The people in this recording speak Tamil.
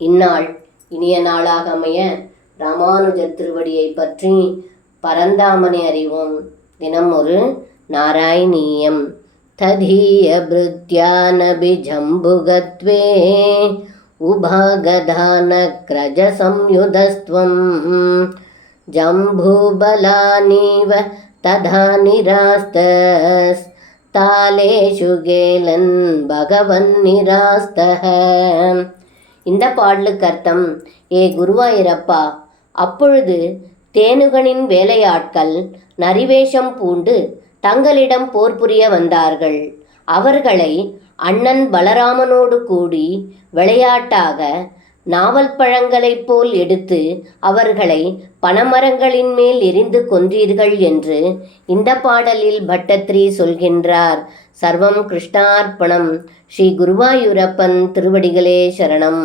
இந்நாள் இனிய நாளாக அமைய ராமானுஜர் திருவடியை பற்றி பரந்தாமனை அறிவோம். தினம் ஒரு நாராயணீயம். ததீய பிருத்யானபிஜம்புகத்வே உபாகதான கிரஜ சம்யுதஸ்த்வம் ஜம்புபலானீவ ததா நிராஸ்தஸ் தாலேஷு கேலன் பகவன் நிராஸ்தஹ. இந்த பாடலுக்கு அர்த்தம்: ஏ குருவாயிரப்பா, அப்பொழுது தேனுகனின் வேலையாட்கள் நரிவேஷம் பூண்டு தங்களிடம் போர் புரிய வந்தார்கள். அவர்களை அண்ணன் பலராமனோடு கூடி விளையாட்டாக நாவல் பழங்களைப் போல் எடுத்து அவர்களை பனமரங்களின் மேல் எரிந்து கொன்றீர்கள் என்று இந்த பாடலில் பட்டத்ரி சொல்கின்றார். சர்வம் கிருஷ்ணார்ப்பணம். ஸ்ரீ குருவாயூரப்பன் திருவடிகளே சரணம்.